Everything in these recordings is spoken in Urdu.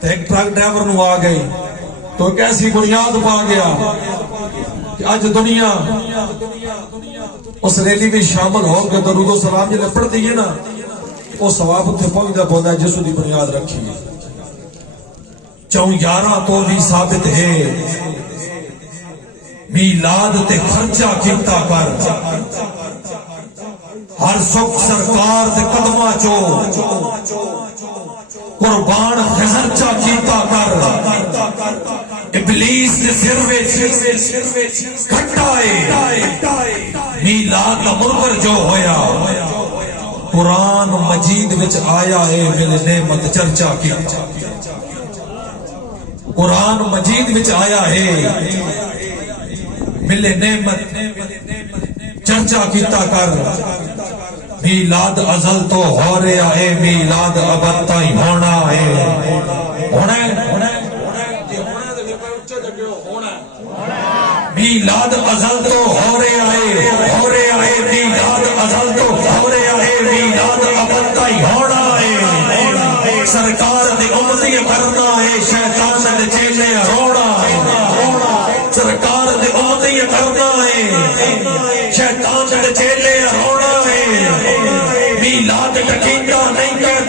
ایک ٹرک ڈرائیور نو آ گئی تو ایک ایسی بنیاد پا گیا کہ آج دنیا اس ریلی میں شامل ہو کے درود و سلام جنہیں پڑھ دیئے نا وہ ثواب اتنے پہنچتا پہنچتا ہے جسو دی بنیاد رکھی ہے چون یارہ تو بھی ثابت ہے میلاد تے خرچہ کیتا کر ہر سکھ سرکار تے قدمہ چو قربان خرچہ کیتا کر ابلیس دے سر وچ کھٹائے میلاد مرغر جو ہویا قرآن مجید وچ آیا ہے مل نعمت چرچا کی قرآن مجید وچ آیا ہے مل نعمت چرچا کیتا کر میلاد ازل تو ہو رہا ہے میلاد ابد تائیں ہونا ہے میلاد ازل تو ہو رہا ہے میلاد ازل تو ہو رہا ہے میلاد ابد تائیں ہونا ہے سرکار دی امتی کرنا ہے شیطان دے چیلے رونا ہے سرکار دی امتی کرنا ہے شیطان دے چیلے رونا ہے میلاد ٹکیتا نہیں کہہ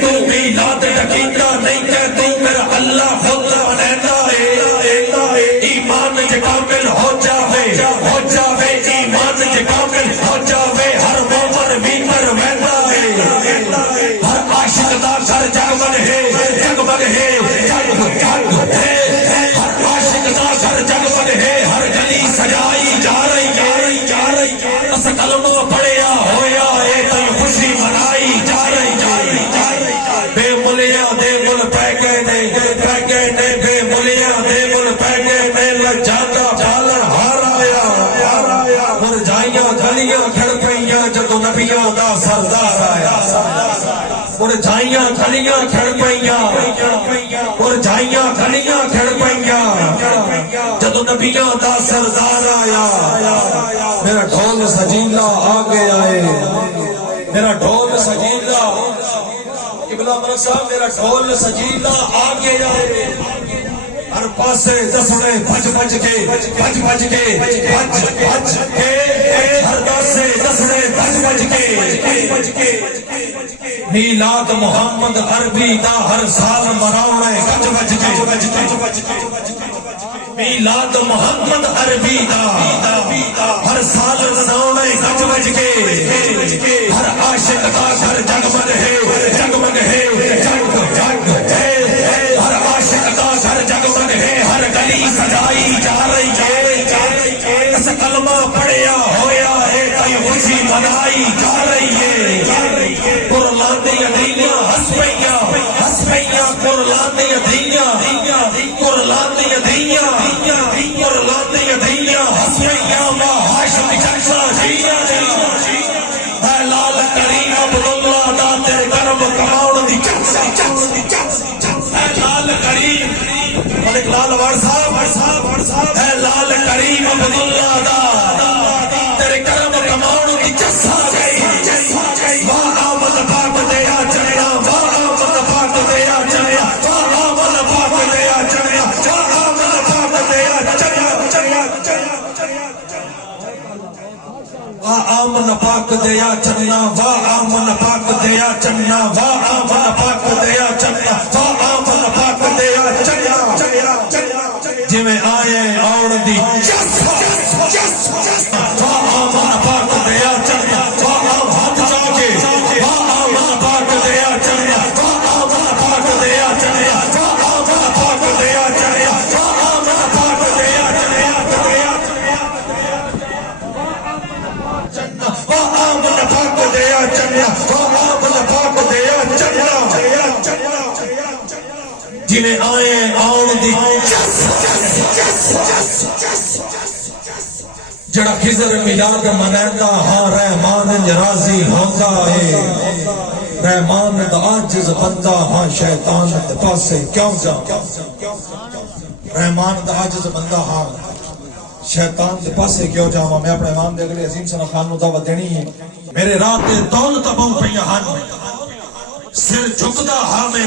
تو میلاد ٹکیتا نہیں کہہ تو میرا اللہ خود بنیتا ہے ایمان جے کامل ہو جاوے ایمان جے کامل ہو جاوے ہر مومن مینر ویدا ہے ہر عاشق دا گھر جگمگ ہے ہر عاشق دا گھر جگمگ ہے ہر گلی سجائی جا رہی ہے اس کلمہ پڑھیا ہویا ہے تو خوشی منائی جا رہی بے ملیا دے مل پہ گئے نے بے ملیا دے مل پہ گئے نے لجاتا پالن ہار آیا مرجائیاں گلیاں کھڑ پئیاں جدو نبیاں دا سردار آیا مرجائیاں گلیاں کھڑ پئیاں مرجائیاں گلیاں کھڑ پئیاں جدو نبیاں دا سردار آیا میرا ڈھول سجیلا آ گیا ہے میرا ڈھول سجیلا قبلہ ملک صاحب میرا ڈھول سجیلا آ گیا ہے ہر پاسے دسنے بھج کے ہر پاسے دسنے بھج کے میلاد محمد عربی دا ہر سال مناونے بھج کے میلاد محمد عربی دا ہر سال مناونے بھج کے ہر عاشق دا گھر جگمگ ہے ہر عاشق دا گھر جگمگ ہے ہر گلی سجائی جا رہی ہے اس کلمہ پڑھیا ہویا ہے کئی خوشی منائی جا رہی ہے قرآن دی ادھیاں ہس پئیاں قرآن دی ادھیاں قرآن دی ادھیاں قرآن دی ادھیاں ہس پئیاں ماں ہاشم چرچا جینا اے لال کریم عبداللہ دا تیرے کرم کماؤن دی اے لال کریم ملک لال وار صاحب اے لال کریم عبداللہ دا تیرے کرم کماؤن دی چسا گئی واہ آمد پاک دیا چنیا واہ آمد پاک دیا چنیا واہ آمد پاک دیا چنیا واہ آمد پاک دیا واہ آمن پاک دیا چننا واہ آمن پاک دیا چننا واہ آمن پاک دیا چننا واہ آمن پاک دیا چننا جی میں آئے آن دی واہ آمن پاک دیا چننا واہ آمن ہاتھ جاگے واہ آمن پاک دیا چننا واہ آمن پاک دیا چننا واہ آمن پاک دیا چننا واہ آمن پاک دیا جنہیں آئے آن دی جڑا خضر میلاد منیتا ہاں رحمان راضی ہوتا ہے رحمان دا عاجز بندہ ہاں شیطان دے پاسے کیوں جا رحمان دا عاجز بندہ ہاں شیطان دے پاسے کیوں جاواں میں اپنے امام دے اگلے عظیم سنا خان نو دعوت دینی ہے میرے رات دے دولت بہو پئیاں ہن سر جھکدا ہاں میں